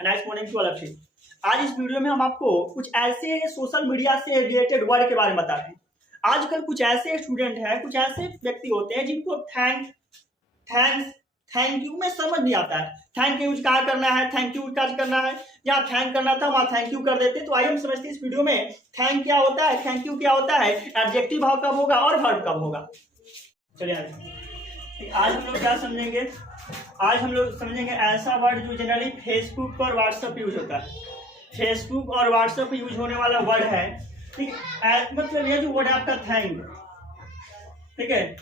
Nice morning to all of you. आज इस video में हम आपको कुछ ऐसे सोशल मीडिया से रिलेटेड वर्ड के बारे में बताते हैं। आजकल कुछ ऐसे स्टूडेंट हैं, कुछ ऐसे व्यक्ति होते हैं जिनको थैंक यू में समझ नहीं आता है। थैंक यू कहाँ करना है, थैंक यू क्या करना है, जहाँ थैंक करना था वहाँ थैंक यू कर देते। तो आइए हम समझते हैं इस वीडियो में थैंक क्या होता है, थैंक यू क्या होता है, एडजेक्टिव भाव कब होगा और वर्ब कब होगा। चलिए आज हम लोग क्या समझेंगे, आज हम लोग समझेंगे ऐसा वर्ड जो जनरली फेसबुक और व्हाट्सएप यूज होता है। फेसबुक और व्हाट्सएप यूज होने वाला वर्ड है, ठीक है। मतलब ये जो वर्ड है आपका थैंक, ठीक है।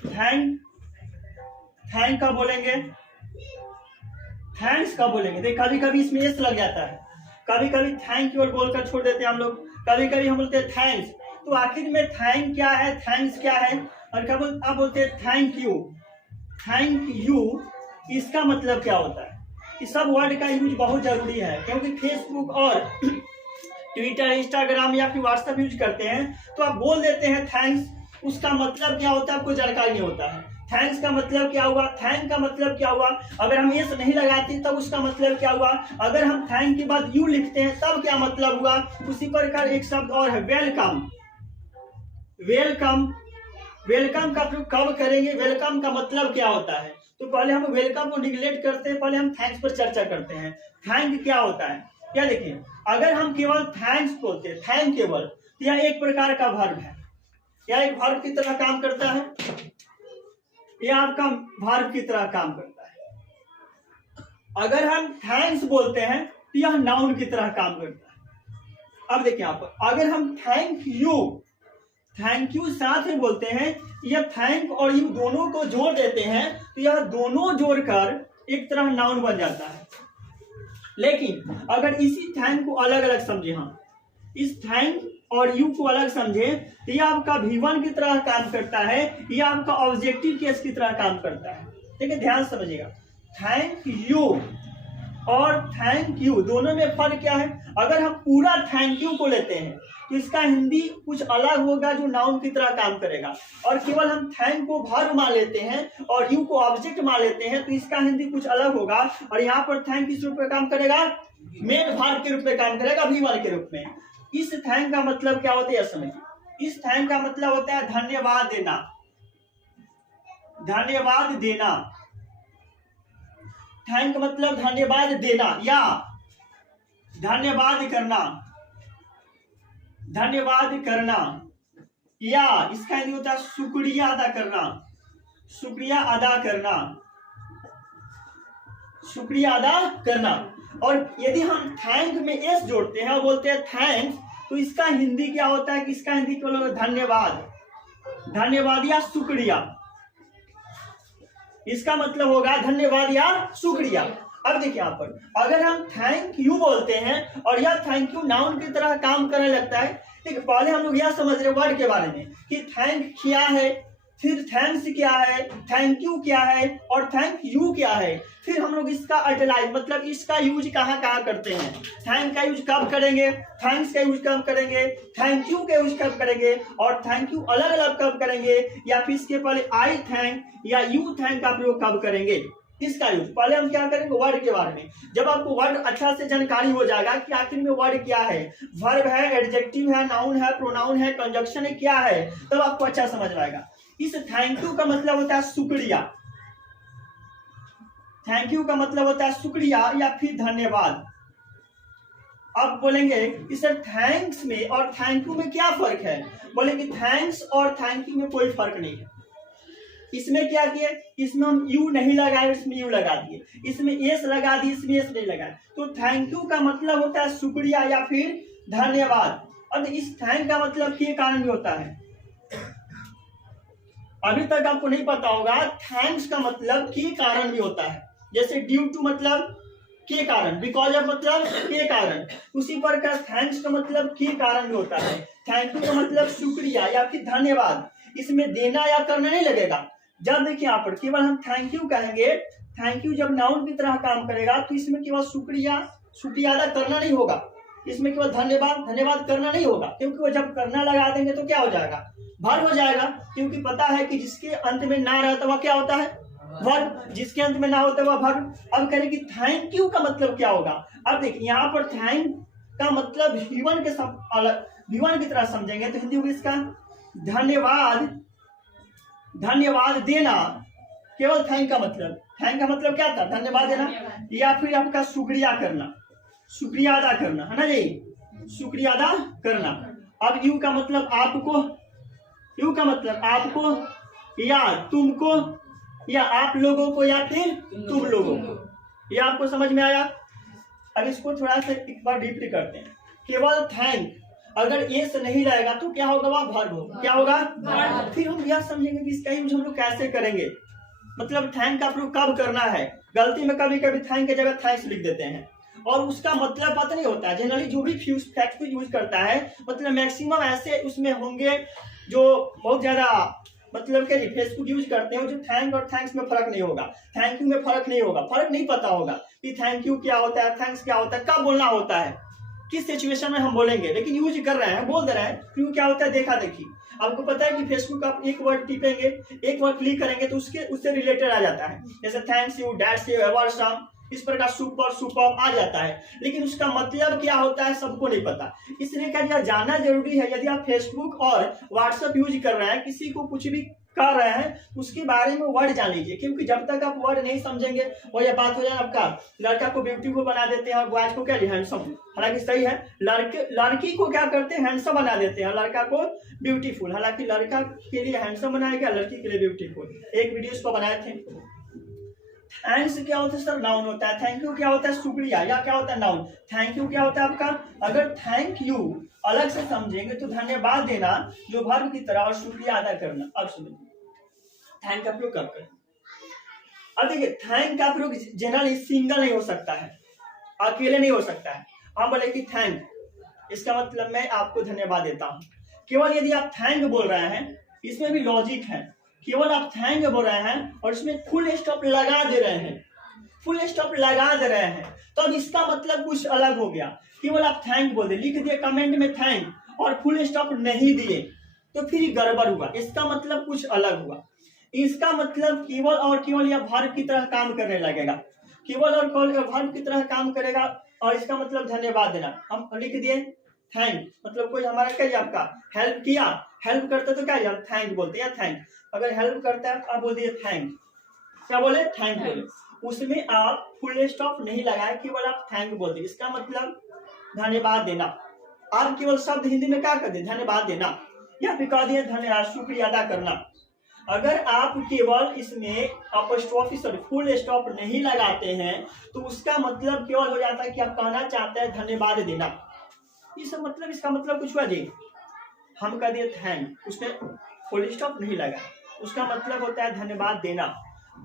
थैंक कब बोलेंगे, थैंक्स कब बोलेंगे। देखिए कभी कभी इसमें एस लग जाता है, कभी कभी थैंक यू बोलकर छोड़ देते हैं हम लोग, कभी कभी हम बोलते हैं थैंक्स। तो आखिर में थैंक क्या है, थैंक्स क्या है और क्या आप बोलते हैं थैंक यू। थैंक यू इसका मतलब क्या होता है, इस सब वर्ड का यूज बहुत जरूरी है, क्योंकि फेसबुक और ट्विटर, इंस्टाग्राम या फिर व्हाट्सएप यूज करते हैं तो आप बोल देते हैं थैंक्स, उसका मतलब क्या होता है आपको जानकारी नहीं होता है। थैंक्स का मतलब क्या हुआ, थैंक का मतलब क्या हुआ, अगर हम ये नहीं लगाते तब उसका मतलब क्या हुआ, अगर हम थैंक के बाद यू लिखते हैं तब क्या मतलब हुआ। उसी प्रकार एक शब्द और है वेलकम। वेलकम का प्रयोग कब करेंगे, वेलकम का मतलब क्या होता है। तो पहले हम वेलकम को निगलेक्ट करते हैं, पहले हम थैंक्स पर चर्चा करते हैं। थैंक क्या होता है, क्या देखिए, अगर हम केवल थैंक्स बोलते हैं, थैंक केवल, तो यह एक प्रकार का वर्ब है, यह एक वर्ब की तरह काम करता है, यह आपका वर्ब की तरह काम करता है। अगर हम थैंक्स बोलते हैं तो यह नाउन की तरह काम करता है। अब देखिए यहाँ पर अगर हम थैंक यू साथ में बोलते हैं, यह थैंक और यू दोनों को जोड़ देते हैं तो यह दोनों जोड़कर एक तरह नाउन बन जाता है। लेकिन अगर इसी थैंक को अलग अलग समझे, हम इस थैंक और यू को अलग समझे तो यह आपका V1 की तरह काम करता है, यह आपका ऑब्जेक्टिव केस की तरह काम करता है। ठीक है, ध्यान समझिएगा। थैंक यू और थैंक यू दोनों में फर्क क्या है। अगर हम पूरा थैंक यू को लेते हैं तो इसका हिंदी कुछ अलग होगा जो नाउन की तरह काम करेगा, और केवल हम थैंक को वर्ब मान लेते हैं और यू को ऑब्जेक्ट मान लेते हैं तो इसका हिंदी कुछ अलग होगा। और यहाँ पर थैंक किस रूप में काम करेगा, मेन वर्ब के रूप में काम करेगा, V1 के रूप में। इस थैंक का मतलब क्या होता है समझिए। इस थैंक का मतलब होता है धन्यवाद देना, धन्यवाद देना। थैंक मतलब धन्यवाद देना या धन्यवाद करना, धन्यवाद करना, या इसका हिंदी होता है शुक्रिया अदा करना, शुक्रिया अदा करना, शुक्रिया अदा करना। और यदि हम थैंक में एस जोड़ते हैं और बोलते हैं थैंक्स तो इसका हिंदी क्या होता है कि इसका हिंदी क्या होगा, धन्यवाद, धन्यवाद या शुक्रिया। इसका मतलब होगा धन्यवाद या शुक्रिया। अब देखिए यहाँ पर अगर हम थैंक यू बोलते हैं और यह थैंक यू नाउन की तरह काम करने लगता है, ठीक। पहले हम लोग यह समझ रहे वर्ड के बारे में कि थैंक क्या है, फिर थैंक्स क्या है, थैंक यू क्या है और थैंक यू क्या है। फिर हम लोग इसका अल्टरलाइज मतलब इसका यूज कहाँ कहाँ करते हैं। थैंक का यूज कब करेंगे, थैंक्स का यूज कब करेंगे, थैंक यू का यूज कब करेंगे और थैंक यू अलग अलग कब करेंगे, या फिर इसके पहले आई थैंक या यू थैंक का प्रयोग कब करेंगे, इसका यूज। पहले हम क्या करेंगे वर्ड के बारे में। जब आपको वर्ड अच्छा से जानकारी हो जाएगा कि आखिर में वर्ड क्या है, वर्ब है, एडजेक्टिव है, नाउन है, प्रोनाउन है, कंजक्शन है, क्या है, तब आपको अच्छा समझ में आएगा। इस थैंक यू का मतलब होता है शुक्रिया, थैंक यू का मतलब होता है शुक्रिया या फिर धन्यवाद। अब बोलेंगे इस थैंक्स में और थैंक यू में क्या फर्क है, बोलेंगे थैंक्स और थैंक यू में कोई फर्क नहीं है। इसमें क्या किए, इसमें हम यू नहीं लगाए, इसमें यू लगा दिए, इसमें एस लगा दिए, इसमें एस नहीं लगाए। तो थैंक यू का मतलब होता है शुक्रिया या फिर धन्यवाद। और इस थैंक का मतलब के कारण भी होता है, अभी तक आपको नहीं पता होगा। थैंक्स का मतलब के कारण भी होता है, जैसे ड्यू टू मतलब के कारण, बिकॉज ऑफ मतलब के कारण, उसी प्रकार थैंक्स का मतलब के कारण भी होता है। थैंक यू का मतलब शुक्रिया या फिर धन्यवाद, इसमें देना या करना नहीं लगेगा। जब देखिए यहाँ पर केवल हम थैंक यू कहेंगे, थैंक यू जब नाउन की तरह काम करेगा तो इसमें केवल शुक्रिया अदा करना नहीं होगा, इसमें केवल धन्यवाद करना नहीं होगा, क्योंकि वो जब करना लगा देंगे तो क्या हो जाएगा, वर्ब हो जाएगा। क्योंकि पता है कि जिसके अंत में ना रहता वह क्या होता है, वर्ब, जिसके अंत में ना होता वह वर्ब। अब करें कि थैंक यू का मतलब क्या होगा। अब देखिए यहाँ पर थैंक का मतलब ह्यूमन के ह्यूमन की तरह समझेंगे तो हिंदी होगी इसका धन्यवाद, धन्यवाद देना। केवल थैंक का मतलब क्या था, धन्यवाद देना या फिर आपका शुक्रिया करना, शुक्रिया अदा करना, है ना जी, शुक्रिया अदा करना। अब यू का मतलब आपको, यू का मतलब आपको या तुमको या आप लोगों को या फिर तुम लोगों को। ये आपको समझ में आया। अब इसको थोड़ा सा एक बार डीपली करते हैं। केवल थैंक अगर ये से नहीं रहेगा तो क्या होगा, वह वर्ब होगा। क्या होगा, फिर हम यह समझेंगे कि इसका यूज हम लोग कैसे करेंगे। मतलब थैंक आप लोग कब करना है। गलती में कभी कभी थैंक की जगह थैंक्स लिख देते हैं और उसका मतलब पता नहीं होता है। जनरली जो भी फैक्ट को यूज करता है मतलब मैक्सिमम ऐसे उसमें होंगे जो बहुत ज्यादा मतलब क्या फेसबुक यूज करते हैं, जो थैंक और थैंक्स में फर्क नहीं होगा, थैंक यू में फर्क नहीं होगा, फर्क नहीं पता होगा कि थैंक यू क्या होता है, थैंक्स क्या होता है, कब बोलना होता है, किस सिचुएशन में हम बोलेंगे, लेकिन यूज कर रहे हैं, बोल दे रहे हैं। क्यों क्या होता है देखा देखी। आपको पता है कि फेसबुक आप एक वर्ड टिपेंगे, एक वर्ड क्लिक करेंगे तो उससे रिलेटेड आ जाता है, जैसे thanks you, that's you, awesome, इस प्रकार सुपर सुपर आ जाता है, लेकिन उसका मतलब क्या होता है सबको नहीं पता। इसलिए क्या जानना जरूरी है। यदि आप फेसबुक और व्हाट्सएप यूज कर रहे हैं, किसी को कुछ भी कर रहे हैं, उसके बारे में वर्ड जान लीजिए, क्योंकि जब तक आप वर्ड नहीं समझेंगे वो ये बात हो जाए आपका लड़का को ब्यूटीफुल बना देते हैं और बॉयज को क्या हैंडसम, हालांकि सही है, लड़की को क्या करते हैं हैंडसम बना देते हैं, लड़का को ब्यूटीफुल, हालांकि लड़का के लिए हैंडसम बनाया गया, लड़की के लिए ब्यूटीफुल। एक वीडियो इसको बनाए थे। थैंक्स क्या होता है सर, नाउन होता है। थैंक यू क्या होता है, शुक्रिया, या क्या होता है नाउन। थैंक यू क्या होता है आपका, अगर थैंक यू अलग से समझेंगे तो धन्यवाद देना जो वर्ब की तरह, और शुक्रिया अदा करना। अब सुनिए थैंक का प्रयोग करते हैं। अब देखिए थैंक का प्रयोग जनरली सिंगल नहीं हो सकता है, अकेले नहीं हो सकता है। हम बोले कि थैंक, इसका मतलब मैं आपको धन्यवाद देता हूं। केवल यदि आप थैंक बोल रहे हैं, इसमें भी लॉजिक है, केवल आप थैंक बोल रहे हैं और इसमें फुल स्टॉप लगा दे रहे हैं, फुल स्टॉप लगा दे रहे हैं, तो अब इसका मतलब कुछ अलग हो गया। केवल आप थैंक बोल दे, लिख दिए कमेंट में थैंक और फुल स्टॉप नहीं दिए तो फिर गड़बड़ हुआ, इसका मतलब कुछ अलग हुआ। इसका मतलब केवल और केवल यह वर्ब की तरह काम करने लगेगा, केवल और केवल वर्ब की तरह काम करेगा, और इसका मतलब धन्यवाद देना। हम लिख दिए थैंक, मतलब कोई हमारा क्या आपका हेल्प किया, हेल्प करते तो क्या थैंक बोलते हैं, थैंक। अगर हेल्प करता है आप बोल दिए थैंक, क्या बोले थैंक बोले, उसमें आप फुल स्टॉप नहीं लगाए, केवल आप थैंक बोल दिए, इसका मतलब धन्यवाद देना। आप केवल शब्द हिंदी में क्या कर दिए, धन्यवाद देना, या फिर कह दिए धन्यवाद, शुक्रिया अदा करना। अगर आप केवल इसमें अपॉस्ट्रोफी सॉरी फुल स्टॉप नहीं लगाते हैं तो उसका मतलब केवल हो जाता है कि आप कहना चाहते हैं धन्यवाद देना। ये सब मतलब इसका मतलब कुछ हुआ जी, हम कह दिए थैंक, उसमें फुल स्टॉप नहीं लगा, उसका मतलब होता है धन्यवाद देना।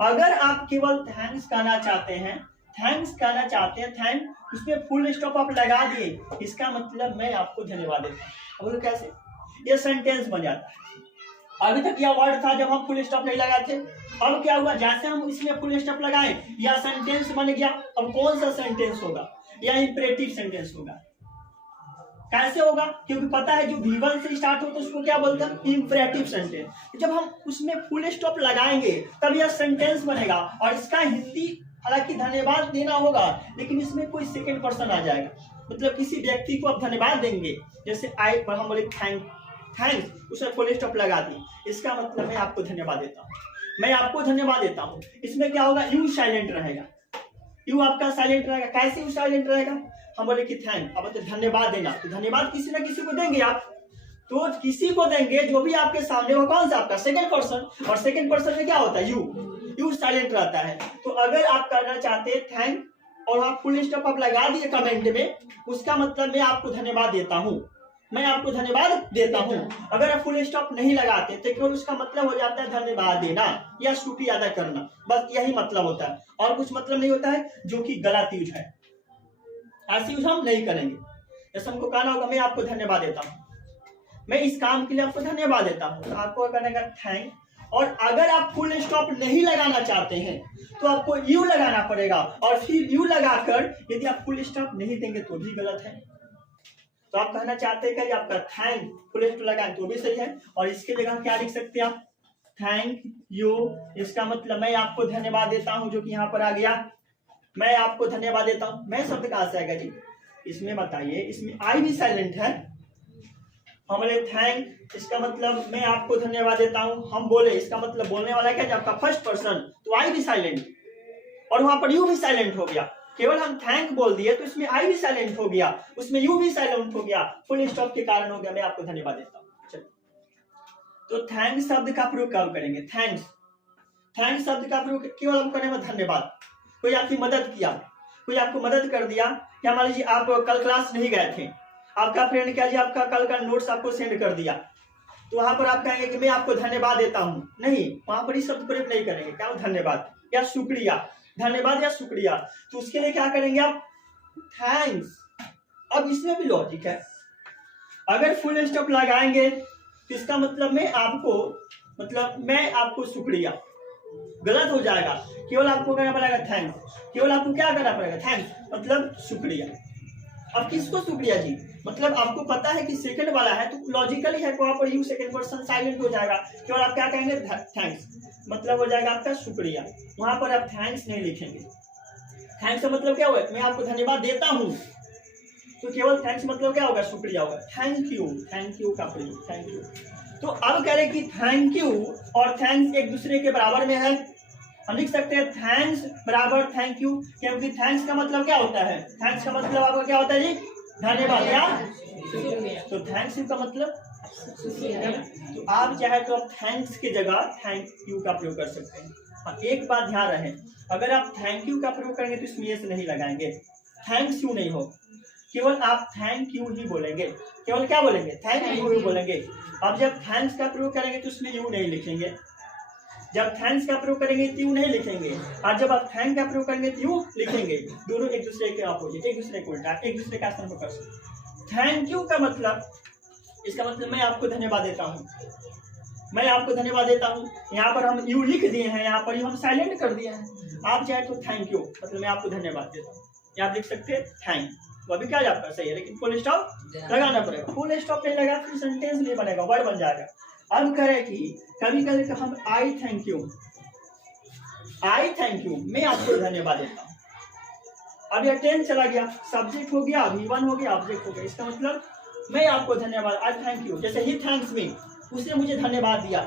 अगर आप केवल थैंक्स कहना चाहते हैं, थैंक्स कहना चाहते हैं, थैंक उसमें फुल स्टॉप आप लगा दिए, इसका मतलब मैं आपको धन्यवाद देता हूं। अब कैसे ये सेंटेंस बन जाता है। अभी तक यह वर्ड था जब हम फुल स्टॉप नहीं लगाए थे, अब क्या हुआ, जैसे हम इसमें फुल स्टॉप लगाए यह सेंटेंस बन गया। अब कौन सा सेंटेंस होगा, यह इंपरेटिव सेंटेंस होगा। कैसे होगा, क्योंकि पता है जो V1 से स्टार्ट होता है उसको क्या बोलते हैं, इंपरेटिव सेंटेंस। जब हम उसमें फुल स्टॉप लगाएंगे तब यह सेंटेंस बनेगा, और इसका हिंदी हालांकि धन्यवाद देना होगा, लेकिन इसमें कोई सेकंड पर्सन आ जाएगा, मतलब किसी व्यक्ति को आप धन्यवाद देंगे, जैसे आई पर हम बोले थैंक्स, उसमें फुल स्टॉप लगा दी, इसका मतलब मैं आपको धन्यवाद देता हूँ, मैं आपको धन्यवाद देता हूँ। इसमें क्या होगा, यू साइलेंट रहेगा, यू आपका साइलेंट रहेगा। कैसे यू साइलेंट रहेगा, हम बोले कि थैंक, अब तो धन्यवाद देना, तो धन्यवाद किसी ना किसी को देंगे आप, तो किसी को देंगे जो भी आपके सामने, वो कौन सा आपका सेकंड पर्सन, और सेकंड पर्सन में क्या होता है, यू साइलेंट रहता है। तो अगर आप करना चाहते हैं थैंक और आप फुल स्टॉप आप लगा दिए कमेंट में, उसका मतलब मैं आपको धन्यवाद देता हूँ, मैं आपको धन्यवाद देता हूं। अगर आप फुल स्टॉप नहीं लगाते तो केवल उसका मतलब हो जाता है धन्यवाद देना या शुक्रिया अदा करना, बस यही मतलब होता है, और कुछ मतलब नहीं होता है, जो कि गलत यूज है, ऐसी यूज हम नहीं करेंगे। जैसे हमको कहना होगा मैं आपको धन्यवाद देता हूं, मैं इस काम के लिए आपको धन्यवाद देता हूं, तो आपको कहने का थैंक। और अगर आप फुल स्टॉप नहीं लगाना चाहते हैं तो आपको यू लगाना पड़ेगा, और फिर यू लगाकर यदि आप फुल स्टॉप नहीं देंगे तो भी गलत है। तो आप कहना चाहते हैं कि आपका थैंक फुल स्टॉप लगाएं तो भी सही है, और इसके जगह क्या लिख सकते हैं आप, थैंक यू, इसका मतलब मैं आपको धन्यवाद देता हूं, जो कि यहाँ पर आ गया, मैं आपको धन्यवाद देता हूं। मैं शब्द कहां से आएगा जी, इसमें बताइए, इसमें आई भी साइलेंट है। हम बोले थैंक, इसका मतलब मैं आपको धन्यवाद देता हूं, हम बोले, इसका मतलब बोलने वाला क्या, आपका फर्स्ट पर्सन, तो आई भी साइलेंट, और वहां पर यू भी साइलेंट हो गया। केवल हम थैंक बोल दिए तो इसमें आई भी साइलेंट हो गया, उसमें यू भी साइलेंट हो गया, फुल स्टॉप के कारण हो गया मैं आपको धन्यवाद देता हूं। चलिए, तो थैंक शब्द का प्रयोग कब करेंगे, थैंक्स, थैंक शब्द का प्रयोग केवल हम करेंगे धन्यवाद। कोई आपकी मदद किया, कोई आपको मदद कर दिया, क्या मान लीजिए आप कल क्लास नहीं गए थे, आपका फ्रेंड क्या जी आपका कल का नोट्स आपको सेंड कर दिया, तो वहां पर आप कहेंगे कि मैं आपको धन्यवाद देता हूं, नहीं, वहां पर इस शब्द प्रयोग नहीं करेंगे, क्या धन्यवाद या शुक्रिया, धन्यवाद या शुक्रिया, तो उसके लिए क्या करेंगे आप, थैंक्स। अब इसमें भी लॉजिक है, अगर फुल स्टॉप लगाएंगे तो इसका मतलब मैं आपको शुक्रिया, गलत हो जाएगा, केवल आपको करना पड़ेगा थैंक्स, केवल आपको क्या करना पड़ेगा, थैंक्स मतलब शुक्रिया। अब किसको शुक्रिया जी, मतलब आपको पता है कि सेकंड वाला है तो लॉजिकली है, वहां पर यू सेकंड पर्सन साइलेंट हो जाएगा, केवल आप क्या कहेंगे, थैंक्स मतलब हो जाएगा आपका शुक्रिया, वहां पर आप थैंक्स नहीं लिखेंगे। थैंक्स का मतलब क्या होगा, मैं आपको धन्यवाद देता हूं, तो केवल थैंक्स मतलब क्या होगा, शुक्रिया होगा, थैंक यू का प्रयोग, थैंक यू। तो अब कह रहे कि थैंक यू और थैंक्स एक दूसरे के बराबर में है, हम लिख सकते हैं थैंक्स बराबर थैंक यू, क्योंकि थैंक्स का मतलब क्या होता है, थैंक्स का मतलब आपका क्या होता है जी, धन्यवाद या, तो थैंक्स यू का मतलब, तो आप चाहे तो आप थैंक्स की जगह थैंक यू का प्रयोग कर सकते हैं। हाँ, एक बात ध्यान रहे, अगर आप थैंक यू का प्रयोग करेंगे तो इसमें से नहीं लगाएंगे, थैंक्स यू नहीं हो, केवल आप थैंक यू ही बोलेंगे, केवल क्या बोलेंगे, थैंक यू ही बोलेंगे। अब जब थैंक्स का प्रयोग करेंगे तो उसमें यू नहीं लिखेंगे, जब थैंक्स का प्रयोग करेंगे तो यू नहीं लिखेंगे, और जब आप थैंक का प्रयोग करेंगे तो यू लिखेंगे, दोनों एक दूसरे के अपोजिट, एक दूसरे को उल्टा, एक दूसरे का स्थान पर कर। थैंक यू का मतलब, इसका मतलब मैं आपको धन्यवाद देता हूँ, मैं आपको धन्यवाद देता हूँ, यहाँ पर हम यू लिख दिए हैं, यहाँ पर यू हम साइलेंट कर दिए हैं, आप चाहे तो थैंक यू मतलब मैं आपको धन्यवाद देता हूँ, या आप लिख सकते हैं थैंक, वो भी क्या आपका सही है, लेकिन फुल स्टॉप लगाना पड़ेगा, फुल स्टॉप नहीं लगा फिर सेंटेंस नहीं बनेगा, वर्ड बन जाएगा। अब करें कि कभी कभी हम आई थैंक यू, मैं आपको धन्यवाद देता हूँ, अब यह टेंस चला गया, सब्जेक्ट हो गया, V1 हो गया, ऑब्जेक्ट हो गया, इसका मतलब मैं आपको धन्यवाद, आई थैंक यू, जैसे ही थैंक्स मी, उसने मुझे धन्यवाद दिया,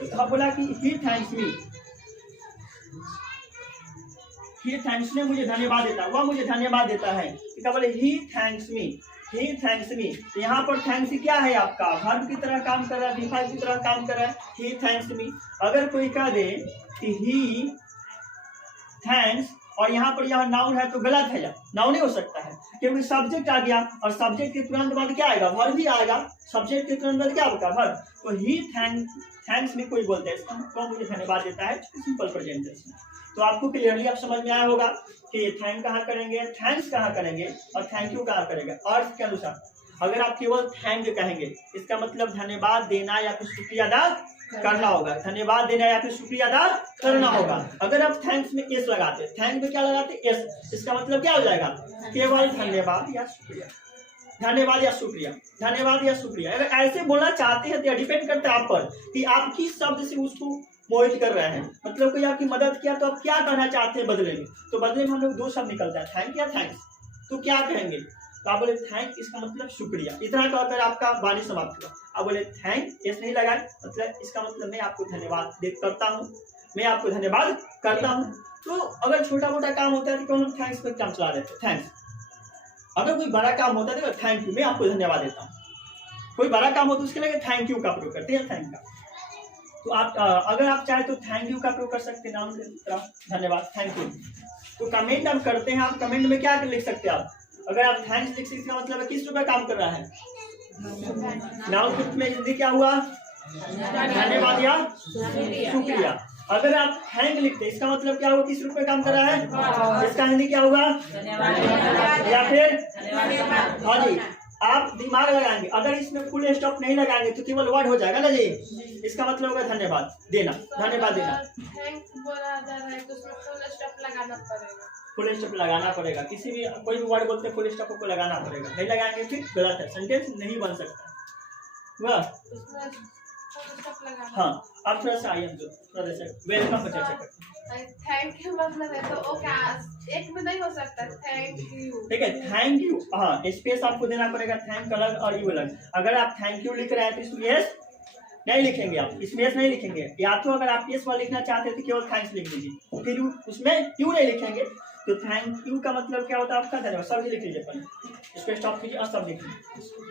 तो हम बोला कि ही थैंक्स मी, ही थैंक्स ने मुझे धन्यवाद देता, वह मुझे धन्यवाद देता है, क्या बोले, ही थैंक्स मी, ही थैंक्स मी, यहाँ पर थैंक्स क्या है आपका, वर्ब की तरह काम कर रहा है, V5 की तरह काम कर रहा है, ही थैंक्स मी। अगर कोई कह दे कि ही थैंक्स और यहाँ पर यह नाउन है तो गलत है, नाउन नहीं हो सकता है, क्योंकि सब्जेक्ट आ गया और सब्जेक्ट के तुरंत बाद क्या आएगा, वर्ब भी आएगा, सब्जेक्ट के तुरंत बाद क्या होगा, वर्ब, तो ही थैंक्स में कोई बोलते हैं, तो मुझे धन्यवाद देता है, सिंपल प्रेजेंट टेंस में। तो आपको क्लियरली आप समझ में आया होगा कि थैंक कहाँ करेंगे, थैंक्स कहाँ करेंगे और थैंक यू कहाँ करेंगे। अर्थ के अनुसार अगर आप केवल थैंक कहेंगे, इसका मतलब धन्यवाद देना या फिर शुक्रिया अदा करना होगा, धन्यवाद देना या फिर शुक्रिया अदा करना होगा। अगर आप थैंक्स में एस लगाते, थैंक में क्या लगाते, एस, इसका मतलब क्या हो जाएगा, केवल धन्यवाद या शुक्रिया, धन्यवाद या शुक्रिया, धन्यवाद या शुक्रिया। अगर ऐसे बोलना चाहते हैं तो डिपेंड करता है आप पर कि आप किस शब्द से उसको मोहित कर रहे हैं, मतलब कोई आपकी मदद किया तो आप क्या कहना चाहते हैं बदले में, तो बदले में हम लोग दो शब्द निकलता है, थैंक या थैंक्स, तो क्या कहेंगे, तो आप बोले थैंक, इसका मतलब शुक्रिया, इतना कहकर आपका वाणी समाप्त हुआ। आप बोले थैंक, एस नहीं लगाए, मतलब इसका मतलब मैं आपको धन्यवाद करता हूँ, मैं आपको धन्यवाद करता हूँ। तो अगर छोटा मोटा काम होता है तो हम थैंक्स पर काम चला देते, थैंक्स। अगर कोई बड़ा काम होता है तो थैंक यू, मैं आपको धन्यवाद देता हूँ। कोई बड़ा काम हो तो उसके लिए थैंक यू का प्रयोग करते हैं, थैंक का। तो आप अगर आप चाहे तो थैंक यू का प्रयोग कर सकते हैं, नाम धन्यवाद, थैंक यू। तो कमेंट आप करते हैं, आप कमेंट में क्या लिख सकते हैं आप, अगर आप थैंक्स लिख सकते हैं मतलब है किस रुपए काम कर रहा है, नाउन में हिंदी क्या हुआ, धन्यवाद या शुक्रिया। अगर आप थैंक लिखते इसका मतलब क्या हुआ, किस रूप में काम कर रहा है, इसका हिंदी क्या हुआ, या फिर, हाँ जी, आप दिमाग लगाएंगे। अगर इसमें फुल स्टॉप नहीं लगाएंगे तो केवल वर्ड हो जाएगा ना जी, इसका मतलब होगा धन्यवाद देना, धन्यवाद देना। बोला जा रहा है तो उसमें फुल स्टॉप लगाना पड़ेगा, फुल स्टॉप लगाना पड़ेगा, किसी भी कोई भी वर्ड बोलते हैं फुल स्टॉप को लगाना पड़ेगा, नहीं लगाएंगे फिर गलत है, सेंटेंस नहीं बन सकता। वह फुल स्टॉप लगाना। हाँ, अब थोड़ा सा आइए हम थोड़ा सा वेलकम पर चर्चा करते हैं। थैंक यू मतलब है तो वो क्या एक में नहीं हो सकता? Thank you. ठीक है, थैंक यू, हाँ स्पेस आपको देना पड़ेगा, थैंक अलग और यू अलग। अगर आप थैंक यू लिख रहे हैं तो इसमें यस नहीं लिखेंगे, आप स्पेस नहीं लिखेंगे, या तो अगर आप यस वाला लिखना चाहते हैं तो केवल थैंक्स लिख दीजिए, फिर उसमें क्यों नहीं लिखेंगे। तो थैंक यू का मतलब क्या होता है आपका धन्यवाद, सब लिख लीजिए पहले, इसको स्टॉप कीजिए और सब लिख लीजिए।